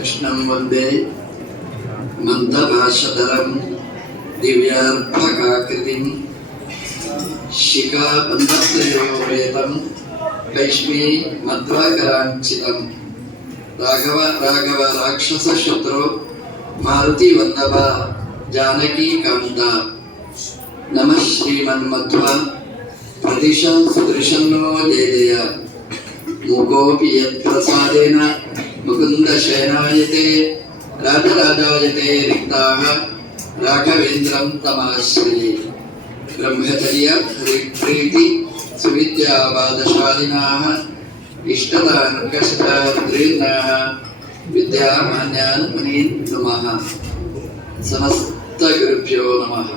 कृष्णं वन्दे मन्दभाषधरं दिव्यार्भकाकृतिं शिखाबन्धत्रयोपेतं कैष्मी मध्वाकराञ्चितं राघव राघव राक्षसशत्रु मारुतिवल्लभ जानकीकान्त नमः श्रीमन्मध्वा प्रदिशं सुदृशन्नो जयजय मुकोऽपि यत्प्रसादेन मुकुन्दशयनायते राजराजायते रिक्ताः राघवेन्द्रं तमाश्रये ब्रह्मचर्य हरिप्रीति सुविद्यावादशालिनाः इष्टदानकशताद्रीर्णाः विद्यामान्यान् मुनीन् नमः। समस्तगुरुभ्यो नमः।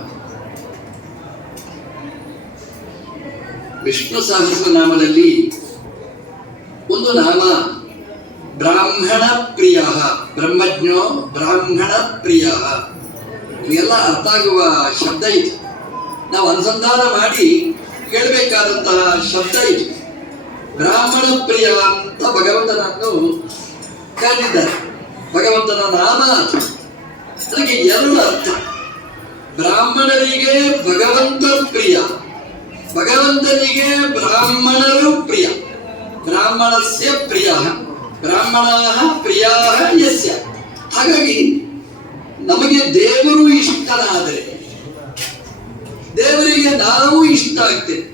ವಿಷ್ಣು ಸಹಸ್ರನಾಮದಲ್ಲಿ ಒಂದು ನಾಮ ಬ್ರಾಹ್ಮಣ ಪ್ರಿಯ, ಬ್ರಹ್ಮಜ್ಞೋ ಬ್ರಾಹ್ಮಣ ಪ್ರಿಯ, ಇವೆಲ್ಲ ಅರ್ಥ ಆಗುವ ಶಬ್ದ ಇದು. ನಾವು ಅನುಸಂಧಾನ ಮಾಡಿ ಕೇಳಬೇಕಾದಂತಹ ಶಬ್ದ ಇದು. ಬ್ರಾಹ್ಮಣ ಪ್ರಿಯ ಅಂತ ಭಗವಂತನನ್ನು ಕರೆದಿದ್ದಾರೆ. ಭಗವಂತನ ನಾಮ ಅದು. ಅದಕ್ಕೆ ಎರಡು ಅರ್ಥ. ಬ್ರಾಹ್ಮಣರಿಗೆ ಭಗವಂತ ಪ್ರಿಯ, ಭಗವಂತನಿಗೆ ಬ್ರಾಹ್ಮಣರು ಪ್ರಿಯ. ಬ್ರಾಹ್ಮಣಸ್ಯ ಪ್ರಿಯ, ಬ್ರಾಹ್ಮಣಾಃ ಪ್ರಿಯಾಃ ಯಸ್ಯ. ಹಾಗಾಗಿ ನಮಗೆ ದೇವರು ಇಷ್ಟನಾದರೆ ದೇವರಿಗೆ ನಾವು ಇಷ್ಟ ಆಗ್ತೇವೆ.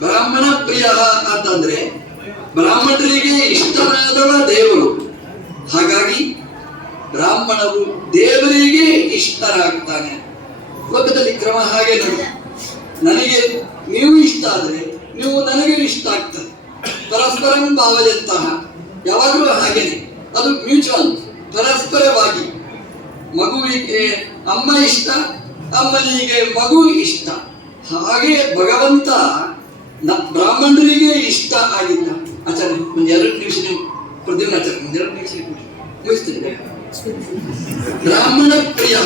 ಬ್ರಾಹ್ಮಣ ಪ್ರಿಯ ಅಂತಂದ್ರೆ ಬ್ರಾಹ್ಮಣರಿಗೆ ಇಷ್ಟನಾದವ ದೇವರು. ಹಾಗಾಗಿ ಬ್ರಾಹ್ಮಣರು ದೇವರಿಗೆ ಇಷ್ಟರಾಗ್ತಾನೆ. ಲೋಕದಲ್ಲಿ ಕ್ರಮ ಹಾಗೆ ನೋಡಿ. ನನಗೆ ನೀವು ಇಷ್ಟ ಆದರೆ ನೀವು ನನಗೆ ಇಷ್ಟ ಆಗ್ತದೆ. ಪರಸ್ಪರಂ ಭಾವಯಂತಹ, ಯಾವಾಗಲೂ ಹಾಗೇನೆ. ಅದು ಮ್ಯೂಚುವಲ್, ಪರಸ್ಪರವಾಗಿ. ಮಗುವಿಗೆ ಅಮ್ಮ ಇಷ್ಟ, ಅಮ್ಮನಿಗೆ ಮಗು ಇಷ್ಟ. ಹಾಗೆ ಭಗವಂತ ಬ್ರಾಹ್ಮಣರಿಗೆ ಇಷ್ಟ ಆಗಿಲ್ಲ. ಆಚಾರ್ಯ ಒಂದು 2 ನಿಮಿಷ ನೀವು ಪ್ರದ್ಯುಮ್ನ ಆಚಾರ್ಯ 2 ನಿಮಿಷ ಮುಗಿಸ್ತೀನಿ. ಬ್ರಾಹ್ಮಣ ಪ್ರಿಯ,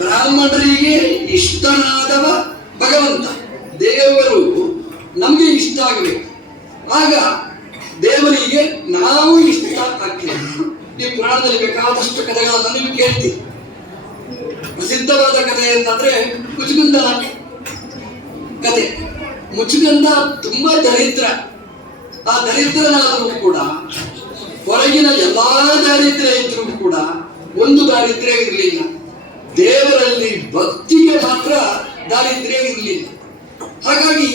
ಬ್ರಾಹ್ಮಣರಿಗೆ ಇಷ್ಟನಾದವ ಭಗವಂತ. ದೇವರು ನಮಗೆ ಇಷ್ಟ ಆಗಬೇಕು. ಆಗ ದೇವರಿಗೆ ನಾವು ಇಷ್ಟ ಆಗ್ತೇವೆ. ನೀವು ಪುರಾಣದಲ್ಲಿ ಬೇಕಾದಷ್ಟು ಕಥೆಗಳನ್ನು ನೀವು ಕೇಳ್ತೀರಿ. ಪ್ರಸಿದ್ಧವಾದ ಕಥೆ ಅಂತಂದ್ರೆ ಮುಚುಕುಂದನ ಕಥೆ. ಮುಚುಕುಂದ ತುಂಬಾ ದರಿದ್ರ. ಆ ದರಿದ್ರನಾದರೂ ಕೂಡ, ಹೊರಗಿನ ಎಲ್ಲಾ ದಾರಿದ್ರ್ಯ ಇದ್ರೂ ಕೂಡ ಒಂದು ದಾರಿದ್ರ್ಯ ಇರಲಿಲ್ಲ. ದೇವರಲ್ಲಿ ಭಕ್ತಿಗೆ ಮಾತ್ರ ದಾರಿದ್ರ್ಯ ಇರಲಿಲ್ಲ. ಹಾಗಾಗಿ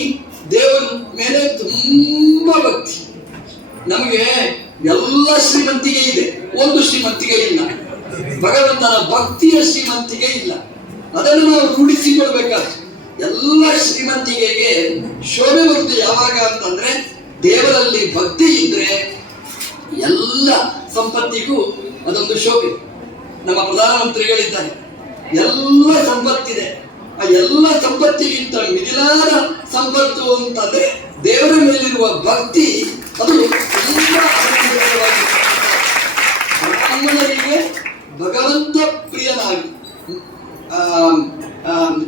ದೇವರ ಮೇಲೆ ತುಂಬಾ ಭಕ್ತಿ. ನಮಗೆ ಎಲ್ಲ ಶ್ರೀಮಂತಿಗೆ ಇದೆ, ಒಂದು ಶ್ರೀಮಂತಿಗೆ ಇಲ್ಲ. ಭಗವಂತನ ಭಕ್ತಿಯ ಶ್ರೀಮಂತಿಗೆ ಇಲ್ಲ. ಅದನ್ನು ನಾವು ರೂಢಿಸಿಕೊಳ್ಬೇಕಾದ್ರೆ ಎಲ್ಲ ಶ್ರೀಮಂತಿಗೆಗೆ ಶೋಭೆ ಬರುತ್ತೆ. ಯಾವಾಗ ಅಂತಂದ್ರೆ ದೇವರಲ್ಲಿ ಭಕ್ತಿ ಇದ್ರೆ ಎಲ್ಲ ಸಂಪತ್ತಿಗೂ ಅದೊಂದು ಶೋಭೆ. ನಮ್ಮ ಪ್ರಧಾನಮಂತ್ರಿಗಳಿದ್ದಾರೆ, ಎಲ್ಲ ಸಂಪತ್ತಿದೆ. ಆ ಎಲ್ಲ ಸಂಪತ್ತಿಗಿಂತ ಮಿಗಿಲಾದ ಸಂಪತ್ತು ಅಂತಂದ್ರೆ ದೇವರ ಮೇಲಿರುವ ಭಕ್ತಿ. ಅದು ತುಂಬಾ ಆನಂದಕರವಾಗಿದೆ. ಬ್ರಾಹ್ಮಣರಿಗೆ ಭಗವಂತ ಪ್ರಿಯನಾಗಿ,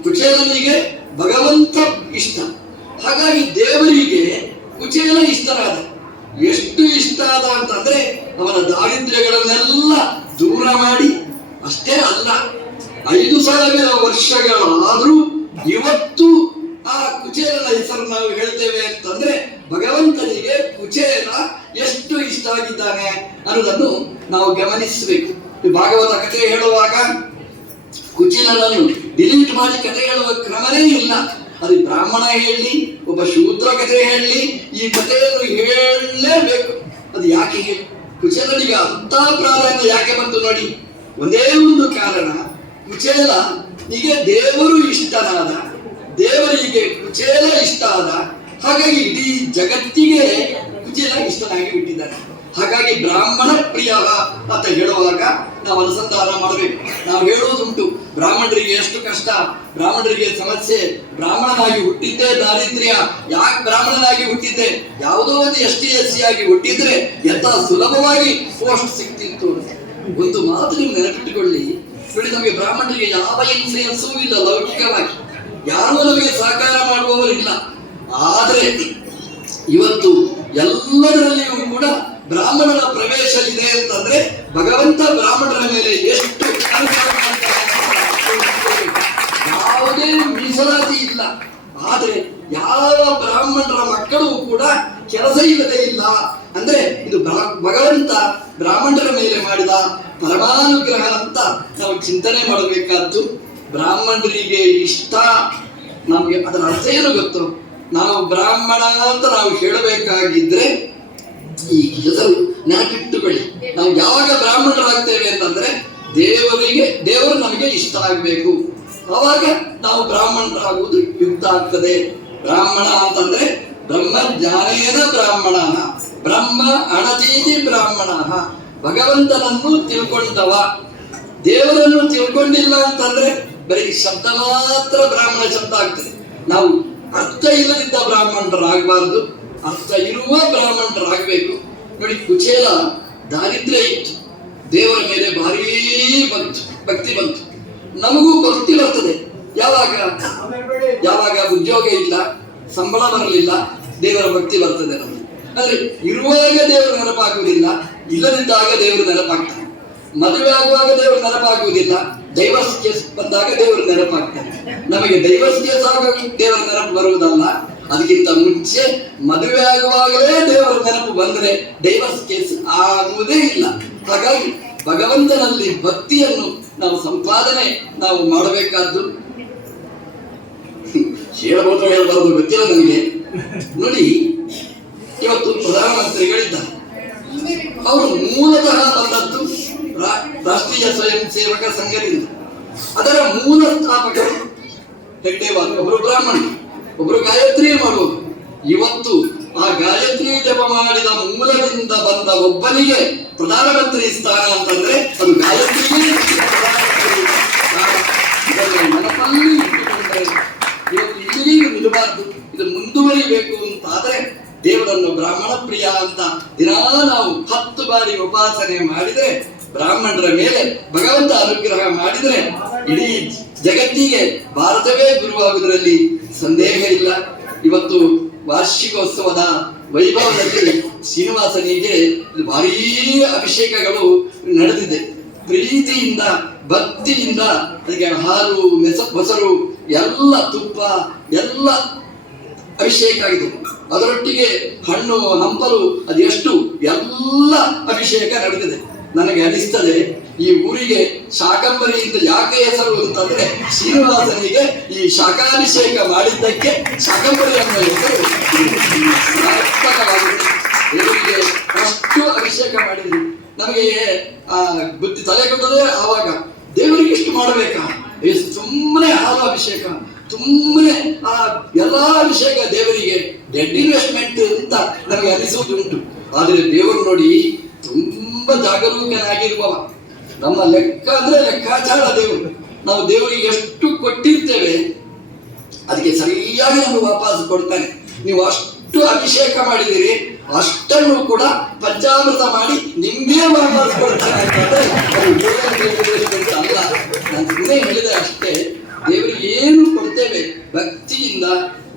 ಕುಚೇಲನಿಗೆ ಭಗವಂತ ಇಷ್ಟ. ಹಾಗಾಗಿ ದೇವರಿಗೆ ಕುಚೇಲ ಇಷ್ಟನಾದ. ಎಷ್ಟು ಇಷ್ಟ ಆದ ಅಂತಂದ್ರೆ ಅವನ ದಾರಿದ್ರ್ಯಗಳನ್ನೆಲ್ಲ ದೂರ ಮಾಡಿ, ಅಷ್ಟೇ ಅಲ್ಲ 5,000 ವರ್ಷಗಳಾದ್ರೂ ಇವತ್ತು ಆ ಕುಚೇಲನ ಹೆಸರು ನಾವು ಹೇಳ್ತೇವೆ ಅಂತಂದ್ರೆ ಭಗವಂತನಿಗೆ ಕುಚೇಲ ಎಷ್ಟು ಇಷ್ಟ ಆಗಿದ್ದಾನೆ ಅನ್ನೋದನ್ನು ನಾವು ಗಮನಿಸಬೇಕು. ಭಾಗವತ ಕಥೆ ಹೇಳುವಾಗ ಕುಚೇಲನನ್ನು ಡಿಲೀಟ್ ಮಾಡಿ ಕಥೆ ಹೇಳುವ ಕ್ರಮನೇ ಇಲ್ಲ. ಅದು ಬ್ರಾಹ್ಮಣ ಹೇಳಿ, ಒಬ್ಬ ಶೂದ್ರ ಕಥೆ ಹೇಳಿ, ಈ ಕಥೆಯನ್ನು ಹೇಳಲೇಬೇಕು. ಅದು ಯಾಕೆ ಹೇಳಿ ಕುಚೇಲನಿಗೆ ಅಂತ ಪ್ರಾಧಾನ್ಯ ಯಾಕೆ ಬಂತು ನೋಡಿ. ಒಂದೇ ಒಂದು ಕಾರಣ, ಕುಚೇಲ ಹೀಗೆ ದೇವರು ಇಷ್ಟನಾದ, ದೇವರಿಗೆ ಕುಚೇಲ ಇಷ್ಟ ಆದ. ಹಾಗಾಗಿ ಇಡೀ ಜಗತ್ತಿಗೆ ಕುಚೇಲ ಇಷ್ಟನಾಗಿ ಬಿಟ್ಟಿದ್ದಾನೆ. ಹಾಗಾಗಿ ಬ್ರಾಹ್ಮಣ ಪ್ರಿಯ ಅಂತ ಹೇಳುವಾಗ ನಾವು ಅನುಸಂಧಾನ ಮಾಡಬೇಕು. ನಾವು ಹೇಳುವುದುಂಟು, ಬ್ರಾಹ್ಮಣರಿಗೆ ಎಷ್ಟು ಕಷ್ಟ, ಬ್ರಾಹ್ಮಣರಿಗೆ ಸಮಸ್ಯೆ, ಬ್ರಾಹ್ಮಣನಾಗಿ ಹುಟ್ಟಿದ್ದೇ ದಾರಿದ್ರ್ಯ. ಯಾಕೆ ಬ್ರಾಹ್ಮಣನಾಗಿ ಹುಟ್ಟಿದ್ದೆ? ಯಾವುದೋ ಒಂದು ST/SC ಆಗಿ ಹುಟ್ಟಿದ್ರೆ ಎಂತ ಸುಲಭವಾಗಿ ಪೋಸ್ಟ್ ಸಿಗ್ತಿತ್ತು. ಒಂದು ಮಾತು ನೀವು ನೆನಪಿಟ್ಟುಕೊಳ್ಳಿ ನೋಡಿ, ನಮಗೆ ಬ್ರಾಹ್ಮಣರಿಗೆ ಯಾವ ಇನ್ಫ್ಲೂಯೆನ್ಸೂ ಇಲ್ಲ. ಲೌಕಿಕವಾಗಿ ಯಾರೂ ನಮಗೆ ಸಹಕಾರ ಮಾಡುವವರಿಲ್ಲ. ಆದರೆ ಇವತ್ತು ಎಲ್ಲದರಲ್ಲಿಯೂ ಕೂಡ ಬ್ರಾಹ್ಮಣನ ಪ್ರವೇಶ ಇದೆ ಅಂತಂದ್ರೆ ಭಗವಂತ ಬ್ರಾಹ್ಮಣರ ಮೇಲೆ ಮಾಡಿದ ಪರಮಾನುಗ್ರಹ ಅಂತ ನಾವು ಚಿಂತನೆ ಮಾಡಬೇಕಾದ್ದು. ಬ್ರಾಹ್ಮಣರಿಗೆ ಇಷ್ಟ, ನಮಗೆ ಅದರ ಅರ್ಥ ಏನು ಗೊತ್ತು? ನಾವು ಬ್ರಾಹ್ಮಣ ಅಂತ ನಾವು ಹೇಳಬೇಕಾಗಿದ್ರೆ ಈ ಹೆಸರು ನೆನಪಿಟ್ಟುಕೊಳ್ಳಿ. ನಾವು ಯಾವಾಗ ಬ್ರಾಹ್ಮಣರಾಗ್ತೇವೆ ಅಂತಂದ್ರೆ ದೇವರು ನಮಗೆ ಇಷ್ಟ ಆಗಬೇಕು, ಅವಾಗ ನಾವು ಬ್ರಾಹ್ಮಣರಾಗುವುದು ಯುಕ್ತ ಆಗ್ತದೆ. ಬ್ರಾಹ್ಮಣ ಅಂತಂದ್ರೆ ಬ್ರಹ್ಮ ಜ್ಞಾನೇನ ಬ್ರಾಹ್ಮಣ, ಬ್ರಹ್ಮ ಅಣತೀತಿ ಬ್ರಾಹ್ಮಣ, ಭಗವಂತನನ್ನು ತಿಳ್ಕೊಂಡವ. ದೇವರನ್ನು ತಿಳ್ಕೊಂಡಿಲ್ಲ ಅಂತಂದ್ರೆ ಬರೀ ಶಬ್ದ ಮಾತ್ರ ಬ್ರಾಹ್ಮಣ ಶಬ್ದ ಆಗ್ತದೆ. ನಾವು ಅರ್ಥ ಇಲ್ಲದಿದ್ದ ಬ್ರಾಹ್ಮಣರಾಗಬಾರದು, ಅರ್ಥ ಇರುವ ಬ್ರಾಹ್ಮಣರಾಗಬೇಕು. ನೋಡಿ, ಕುಚೇಲ ದಾರಿದ್ರ್ಯ ಇತ್ತು, ದೇವರ ಮೇಲೆ ಭಾರೀ ಭಕ್ತಿ ಬಂತು. ನಮಗೂ ಭಕ್ತಿ ಬರ್ತದೆ ಯಾವಾಗ ಉದ್ಯೋಗ ಇಲ್ಲ, ಸಂಬಳ ಬರಲಿಲ್ಲ, ದೇವರ ಭಕ್ತಿ ಬರ್ತದೆ ನಮಗೆ. ಅಂದ್ರೆ ಇರುವಾಗ ದೇವರು ನೆನಪಾಗುವುದಿಲ್ಲ, ಇಲ್ಲದಿದ್ದಾಗ ದೇವರು ನೆನಪಾಗ್ತಾನೆ. ಮದುವೆ ಆಗುವಾಗ ದೇವರು ನೆನಪಾಗುವುದಿಲ್ಲ, ಡೈವರ್ಸ್ ಕೇಸ್ ಬಂದಾಗ ದೇವರು ನೆನಪಾಗ್ತಾನೆ. ನಮಗೆ ಡೈವರ್ಸ್ ಕೇಸ್ ಆಗುವಾಗ ದೇವರ ನೆನಪು ಬರುವುದಲ್ಲ, ಅದಕ್ಕಿಂತ ಮುಂಚೆ ಮದುವೆ ಆಗುವಾಗಲೇ ದೇವರ ನೆನಪು ಬಂದ್ರೆ ಡೈವರ್ಸ್ ಕೇಸ್ ಆಗುವುದೇ ಇಲ್ಲ. ಹಾಗಾಗಿ ಭಗವಂತನಲ್ಲಿ ಭಕ್ತಿಯನ್ನು ನಾವು ಸಂಪಾದನೆ ಮಾಡಬೇಕಾದ್ದು. ಹೇಳಬಾರದು ಗೊತ್ತಿಲ್ಲ ನನಗೆ. ನೋಡಿ, ಇವತ್ತು ಪ್ರಧಾನಮಂತ್ರಿಗಳಿದ್ದಾರೆ, ಅವರು ಮೂಲತಃ ಬಂದದ್ದು ರಾಷ್ಟ್ರೀಯ ಸ್ವಯಂ ಸೇವಕ ಸಂಘದಿಂದ. ಅದರ ಮೂಲ ಸ್ಥಾಪಕರು ಹೆಗ್ಡೆವಾಲ್, ಒಬ್ಬರು ಬ್ರಾಹ್ಮಣರು, ಒಬ್ಬರು ಗಾಯತ್ರಿ ಮಾಡುವರು. ಇವತ್ತು ಆ ಗಾಯತ್ರಿ ಜಪ ಮಾಡಿದ ಮೂಲದಿಂದ ಬಂದ ಒಬ್ಬನಿಗೆ ಪ್ರಧಾನಮಂತ್ರಿ ಸ್ಥಾನ ಅಂತಂದ್ರೆ ಅದು ಗಾಯತ್ರಿಯೇ. ಮನಸ್ಸಲ್ಲಿ ಇಟ್ಟುಕೊಂಡ್ರೆ ಇವತ್ತು ಇಲ್ಲಿಯೂ ನಿಲ್ಲಬಾರ್ದು, ಇದು ಮುಂದುವರಿಬೇಕು ಅಂತಾದ್ರೆ ದೇವರನ್ನು ಬ್ರಾಹ್ಮಣ ಪ್ರಿಯ ಅಂತ ದಿನಾ ನಾವು 10 ಬಾರಿ ಉಪಾಸನೆ ಮಾಡಿದ್ರೆ, ಬ್ರಾಹ್ಮಣರ ಮೇಲೆ ಭಗವಂತ ಅನುಗ್ರಹ ಮಾಡಿದ್ರೆ ಇಡೀ ಜಗತ್ತಿಗೆ ಭಾರತವೇ ಗುರುವಾಗುವುದರಲ್ಲಿ ಸಂದೇಹ ಇಲ್ಲ. ಇವತ್ತು ವಾರ್ಷಿಕೋತ್ಸವದ ವೈಭವದಲ್ಲಿ ಶ್ರೀನಿವಾಸನಿಗೆ ಭಾರೀ ಅಭಿಷೇಕಗಳು ನಡೆದಿದೆ. ಪ್ರೀತಿಯಿಂದ ಭಕ್ತಿಯಿಂದ ಅದಕ್ಕೆ ಹಾಲು, ಮೊಸರು, ಎಲ್ಲ ತುಪ್ಪ ಎಲ್ಲ ಅಭಿಷೇಕ ಆಗಿದೆ. ಅದರೊಟ್ಟಿಗೆ ಹಣ್ಣು ಹಂಪಲು ಅದೆಷ್ಟು ಎಲ್ಲ ಅಭಿಷೇಕ ನಡೆದಿದೆ. ನನಗೆ ಅನಿಸ್ತದೆ, ಈ ಊರಿಗೆ ಶಾಕಂಬರಿಯಿಂದ ಯಾಕೆ ಹೆಸರು ಅಂತಂದ್ರೆ ಶ್ರೀನಿವಾಸನಿಗೆ ಈ ಶಾಖಾಭಿಷೇಕ ಮಾಡಿದ್ದಕ್ಕೆ ಶಾಕಂಬರಿ ಅನ್ನೋ ಹೆಸರು ಸಾರ್ಥಕವಾಗಿದೆ. ದೇವರಿಗೆ ಅಷ್ಟು ಅಭಿಷೇಕ ಮಾಡಿದ್ವಿ. ನಮಗೆ ಬುದ್ಧಿ ತಲೆ ಕೊಟ್ಟದೆ ಆವಾಗ ದೇವರಿಗೆ ಇಷ್ಟು ಮಾಡಬೇಕಾ, ಸುಮ್ಮನೆ ಹಾಲು ಅಭಿಷೇಕ, ಸುಮ್ಮನೆ ಆ ಎಲ್ಲಾ ಅಭಿಷೇಕ ದೇವರಿಗೆ ಡೆಡ್ ಇನ್ವೆಸ್ಟ್ಮೆಂಟ್ ಅಂತ ನಮಗೆ ಅನಿಸುವುದುಂಟು. ಆದರೆ ದೇವರು ನೋಡಿ ತುಂಬಾ ಜಾಗರೂಕನಾಗಿರುವವ. ನಮ್ಮ ಲೆಕ್ಕ ಅಂದ್ರೆ ಲೆಕ್ಕಾಚಾರ ದೇವರು. ನಾವು ದೇವರಿಗೆ ಎಷ್ಟು ಕೊಟ್ಟಿರ್ತೇವೆ ಅದಕ್ಕೆ ಸರಿಯಾಗಿ ನಮಗೆ ವಾಪಸ್ ಕೊಡ್ತಾನೆ. ನೀವು ಅಷ್ಟು ಅಭಿಷೇಕ ಮಾಡಿದಿರಿ, ಅಷ್ಟನ್ನು ಕೂಡ ಪಂಚಾಮೃತ ಮಾಡಿ ನಿಮ್ಗೆ ವಾಪಸ್ ಕೊಡ್ತಾನೆ ಅಂತಂದ್ರೆ ಅಲ್ಲ. ನಾನು ಸುಮ್ಮನೆ ಹೇಳಿದೆ ಅಷ್ಟೇ. ದೇವರಿಗೆ ಏನು ಕೊಡ್ತೇವೆ ಭಕ್ತಿಯಿಂದ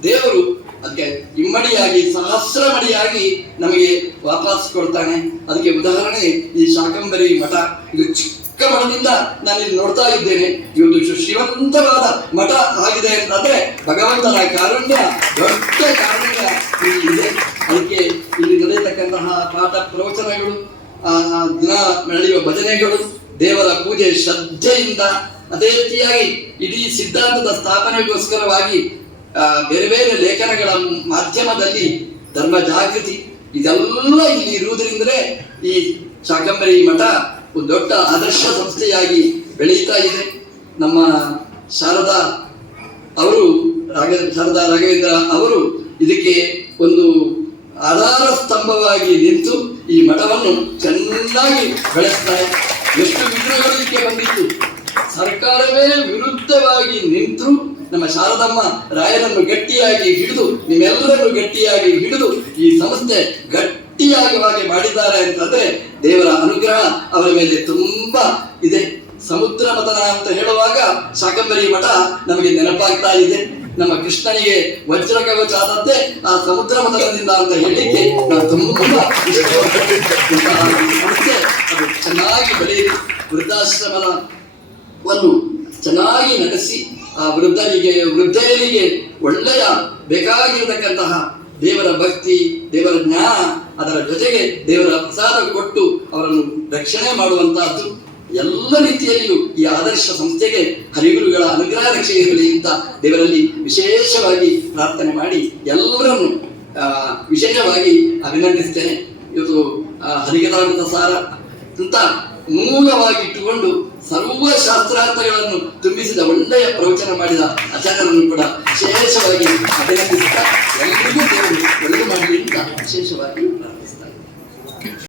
ದೇವರು ಅದಕ್ಕೆ ಇಮ್ಮಡಿಯಾಗಿ ಸಹಸ್ರ ಮಡಿಯಾಗಿ ನಮಗೆ ವಾಪಸ್ ಕೊಡ್ತಾನೆ. ಅದಕ್ಕೆ ಉದಾಹರಣೆ ಈ ಶಾಕಂಬರಿ ಮಠ. ಇದು ಚಿಕ್ಕ ಮಠದಿಂದ ನಾನಿಲ್ಲಿ ನೋಡ್ತಾ ಇದ್ದೇನೆ, ಇವತ್ತು ಶ್ರೀಮಂತವಾದ ಮಠ ಆಗಿದೆ ಅಂತಂದ್ರೆ ಭಗವಂತನ ಕಾರುಣ್ಯ, ದೊಡ್ಡ ಕಾರುಣ್ಯ ಇದೆ. ಅದಕ್ಕೆ ಇಲ್ಲಿ ನಡೆಯತಕ್ಕಂತಹ ಪಾಠ ಪ್ರವಚನಗಳು, ದಿನ ನಡೆಯುವ ಭಜನೆಗಳು, ದೇವರ ಪೂಜೆ ಶ್ರದ್ಧೆಯಿಂದ, ಅದೇ ರೀತಿಯಾಗಿ ಇಡೀ ಸಿದ್ಧಾಂತದ ಸ್ಥಾಪನೆಗೋಸ್ಕರವಾಗಿ ಬೇರೆ ಬೇರೆ ಲೇಖನಗಳ ಮಾಧ್ಯಮದಲ್ಲಿ ಧರ್ಮ ಜಾಗೃತಿ, ಇದೆಲ್ಲ ಇಲ್ಲಿ ಇರುವುದರಿಂದಲೇ ಈ ಶಾಕಂಬರಿ ಮಠ ಒಂದು ದೊಡ್ಡ ಆದರ್ಶ ಸಂಸ್ಥೆಯಾಗಿ ಬೆಳೀತಾ ಇದೆ. ನಮ್ಮ ಶಾರದಾ ರಾಘವೇಂದ್ರ ಅವರು ಇದಕ್ಕೆ ಒಂದು ಆಧಾರ ಸ್ತಂಭವಾಗಿ ನಿಂತು ಈ ಮಠವನ್ನು ಚೆನ್ನಾಗಿ ಬೆಳೆಸ್ತಾರೆ. ಎಷ್ಟು ವಿಘ್ನಗಳು ಇದಕ್ಕೆ ಬಂದಿತ್ತು, ಸರ್ಕಾರವೇ ವಿರುದ್ಧವಾಗಿ ನಿಂತು ನಮ್ಮ ಶಾರದಮ್ಮ ರಾಯರನ್ನು ಗಟ್ಟಿಯಾಗಿ ಹಿಡಿದು, ನಿಮ್ಮೆಲ್ಲರನ್ನು ಗಟ್ಟಿಯಾಗಿ ಹಿಡಿದು ಈ ಸಂಸ್ಥೆ ಗಟ್ಟಿಯಾಗಿ ಮಾಡಿದ್ದಾರೆ ಅಂತಂದ್ರೆ ದೇವರ ಅನುಗ್ರಹ ಅವರ ಮೇಲೆ ತುಂಬಾ ಇದೆ. ಸಮುದ್ರ ಮಥನ ಅಂತ ಹೇಳುವಾಗ ಶಾಕಂಬರಿ ಮಠ ನಮಗೆ ನೆನಪಾಗ್ತಾ ಇದೆ. ನಮ್ಮ ಕೃಷ್ಣನಿಗೆ ವಜ್ರ ಕವಚ ಆದದ್ದೇ ಆ ಸಮುದ್ರ ಮಥನದಿಂದ ಅಂತ ಹೇಳಿಕ್ಕೆ ನಾವು ತುಂಬಾ ಸಂಸ್ಥೆ ಅದು ಚೆನ್ನಾಗಿ ಬೆಳೆಯಿರಿ. ವೃದ್ಧಾಶ್ರಮವನ್ನು ಚೆನ್ನಾಗಿ ನಡೆಸಿ ಆ ವೃದ್ಧರಿಗೆ ಒಳ್ಳೆಯ ಬೇಕಾಗಿರತಕ್ಕಂತಹ ದೇವರ ಭಕ್ತಿ, ದೇವರ ಜ್ಞಾನ, ಅದರ ಜೊತೆಗೆ ದೇವರ ಪ್ರಸಾದ ಕೊಟ್ಟು ಅವರನ್ನು ರಕ್ಷಣೆ ಮಾಡುವಂತಹದ್ದು. ಎಲ್ಲ ರೀತಿಯಲ್ಲಿಯೂ ಈ ಆದರ್ಶ ಸಂಸ್ಥೆಗೆ ಹರಿಗುರುಗಳ ಅನುಗ್ರಹ ರಕ್ಷೆ ಇರಲಿ ಅಂತ ದೇವರಲ್ಲಿ ವಿಶೇಷವಾಗಿ ಪ್ರಾರ್ಥನೆ ಮಾಡಿ ಎಲ್ಲರನ್ನು ವಿಶೇಷವಾಗಿ ಅಭಿನಂದಿಸ್ತೇನೆ. ಇವತ್ತು ಹರಿಕಥಾಮೃತ ಸಾರ ಅಂತ ಮೂಲವಾಗಿಟ್ಟುಕೊಂಡು ಸರ್ವ ಶಾಸ್ತ್ರಾರ್ಥಗಳನ್ನು ತುಂಬಿಸಿದ ಒಳ್ಳೆಯ ಪ್ರವಚನ ಮಾಡಿದ ಆಚಾರ್ಯರನ್ನು ಕೂಡ ವಿಶೇಷವಾಗಿ ಅಭಿನಂದಿಸುತ್ತಾ ಎಲ್ಲರಿಗೂ ದೇವರು ಒಳ್ಳೆಯದು ಮಾಡಲಿ ಅಂತ ವಿಶೇಷವಾಗಿ